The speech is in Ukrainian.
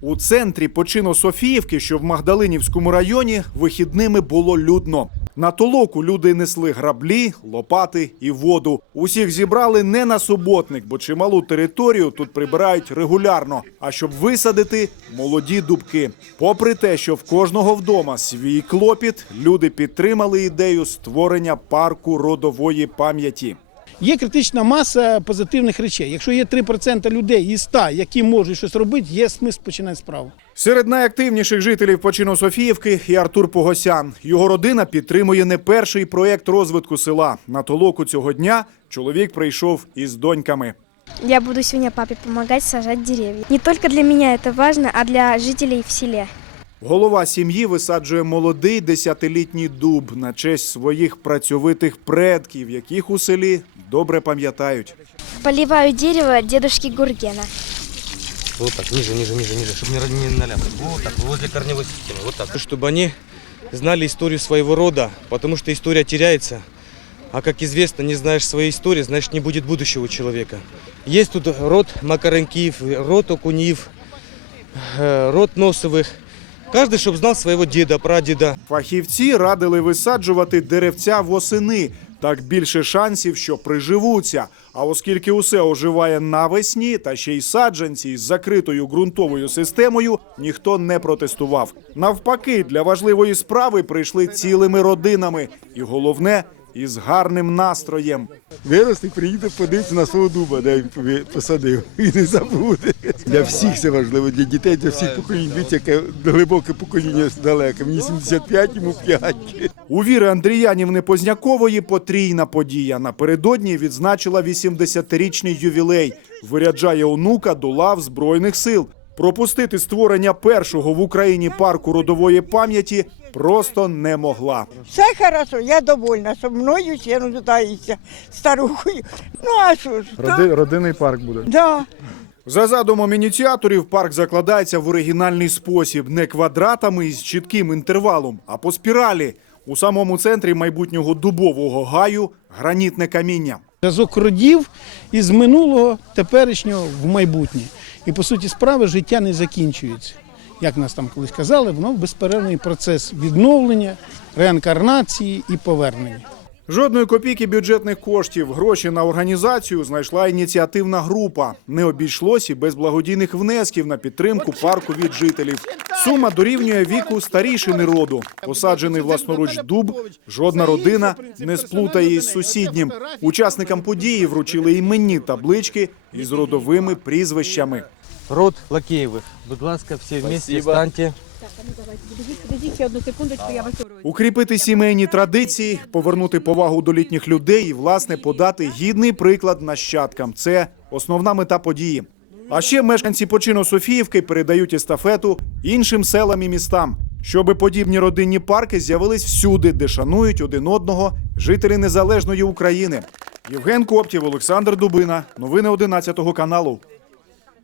У центрі почину Софіївки, що в Магдалинівському районі, вихідними було людно. На толоку люди несли граблі, лопати і воду. Усіх зібрали не на суботник, бо чималу територію тут прибирають регулярно. А щоб висадити молоді дубки. Попри те, що в кожного вдома свій клопіт, люди підтримали ідею створення парку родової пам'яті. Є критична маса позитивних речей. Якщо є 3% людей із 100, які можуть щось робити, є смисл починати справу. Серед найактивніших жителів почину Софіївки і Артур Погосян. Його родина підтримує не перший проєкт розвитку села. На толоку цього дня чоловік прийшов із доньками. Я буду сегодня папе помогать сажать деревья. Не только для меня это важно, а для жителей в селе. Голова сім'ї висаджує молодий десятилітній дуб на честь своїх працьовитих предків, яких у селі добре пам'ятають. Поливаю дерево дедушки Гургена. Вот так, ниже, ниже, ниже, ниже, чтобы не, не наляпать. Вот так, возле корневой системы, вот так. Чтобы они знали историю своего рода, потому что история теряется. А как известно, не знаешь своей истории, значит не будет будущего человека. Есть тут род Макаренкиев, род Окунив, э, род Носовых. Каждый, щоб знав своего діда, прадіда. Фахівці радили висаджувати деревця восени. Так більше шансів, що приживуться. А оскільки усе оживає навесні, та ще й саджанці з закритою ґрунтовою системою, ніхто не протестував. Навпаки, для важливої справи прийшли цілими родинами, і головне із гарним настроєм. Виросте, приїде, подивиться на свого дуба, де він посадив. І не забуде. Для всіх це важливо, для дітей, для всіх поколінь. Дивіться, яке глибоке покоління далеке. Мені 75, йому 5. У Віри Андріянівни Познякової потрійна подія. Напередодні відзначила 80-річний ювілей. Виряджає онука до лав Збройних сил. Пропустити створення першого в Україні парку родової пам'яті просто не могла. Все хорошо, я довольна, що мною ще нуждаються старухою. Ну а що ж? так, родинний парк буде. да. За задумом ініціаторів, парк закладається в оригінальний спосіб, не квадратами із чітким інтервалом, а по спіралі. У самому центрі майбутнього дубового гаю гранітне каміння. Зв'язок родів із минулого, теперішнього в майбутнє. І по суті справи життя не закінчується. Як нас там колись казали, воно безперервний процес відновлення, реінкарнації і повернення. Жодної копійки бюджетних коштів, гроші на організацію знайшла ініціативна група. Не обійшлось і без благодійних внесків на підтримку парку від жителів. Сума дорівнює віку старішини роду. Посаджений власноруч дуб. Жодна родина не сплутає із сусіднім. Учасникам події вручили іменні таблички із родовими прізвищами. Род Лакеевых. Будь ласка, все вместе станьте. Подождите одну секундочку, я вас Укріпити сімейні традиції, повернути повагу до літніх людей і, власне, подати гідний приклад нащадкам. Це основна мета події. А ще мешканці почину Софіївки передають естафету іншим селам і містам, щоби подібні родинні парки з'явились всюди, де шанують один одного жителі незалежної України. Євген Коптів, Олександр Дубина. Новини 11 каналу.